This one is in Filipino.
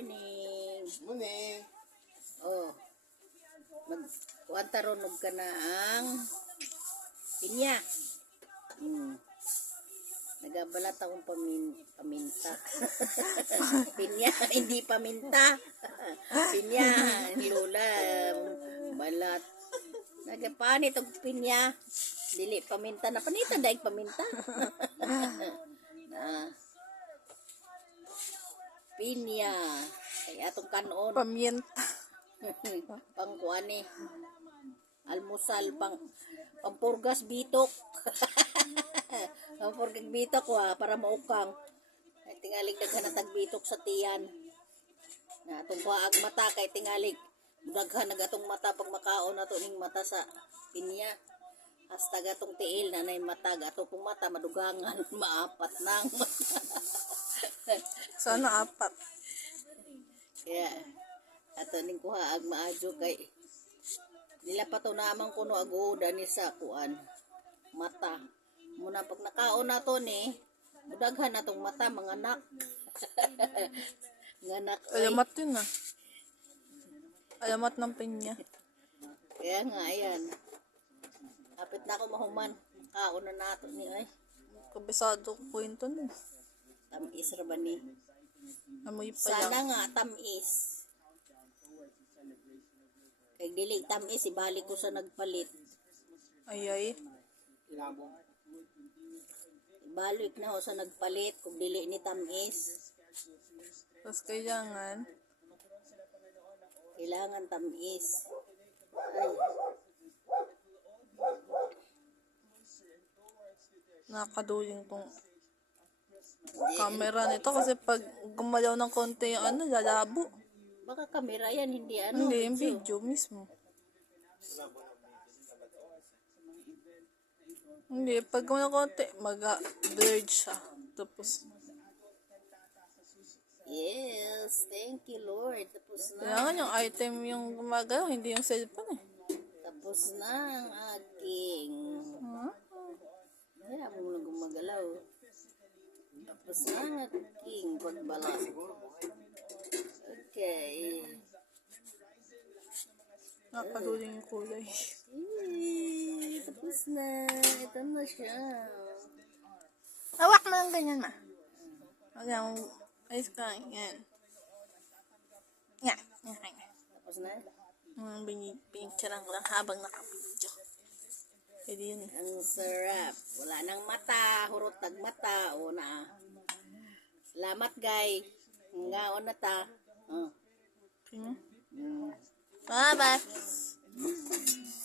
morning. Morning. Oh, magkuantaronog ka na ang pinya. Nagabalat akong paminta. Pinya, hindi paminta. Pinya, lula, balat. Nagapanit og pinya. Dili paminta na panita daig paminta. Pinya. Kay atong kanon. Paminta. Pangkuani. Almusal pampurgas bitok. Pampurgas bitok para maukang. Ay tingalig daghan tag bitok sa tiyan. Na atong kuaag mata kay tingalig daghan nagatong mata pag makaon nato ning mata sa pinya. Hasta gatong tiil na nay mata gato pong mata madugangan maapat nang mata. Sana apat. Kaya ato ning kuhaag maadyo kay nila pa to namang kuno agoda ni sa kuan mata. Muna pag nakaon nato ni mudaghan natong mata mga anak. Nganak. Alamat yun ah. Alamat ng pinya. Kaya nga ayan. Kapit na ako mahuman. Kaon na nato ni ay. Kabisado ko yun to. Tamis ra ba ni? Amoy pa Sana lang. nga tamis. Kay dili tamis ibalik ko sa nagpalit. Ay. Ibalik na ako sa nagpalit kung dili ni tamis. Tapos kailangan Tamis. Ay, nakaduling tong camera nito kasi pag gumalaw ng konti yung lalabo. baka kamera yan, hindi ano. Hindi, yung video mismo. Hindi, pag gumalaw ng konti, mag-blurred siya. Tapos, Yes, thank you Lord. Tapos na. kailangan yung item yung gumagalaw, hindi yung cellphone eh. Tapos na ang aking. Kaya mo lang gumagalaw. Tapos na ang aking pagbalas. Okay. Nakaduling yung kulay. Tapos na. Ito na siya. Hawak mo lang ganyan ma. Alam mo, ayos ka lang. Yan. Yan. Tapos na. Pinicturean ko lang habang nakapidyo. Pwede yun eh. Ang sarap. Wala nang mata. Hurot tag mata. O na. Salamat guys. Ngaon na ta. Bye-bye.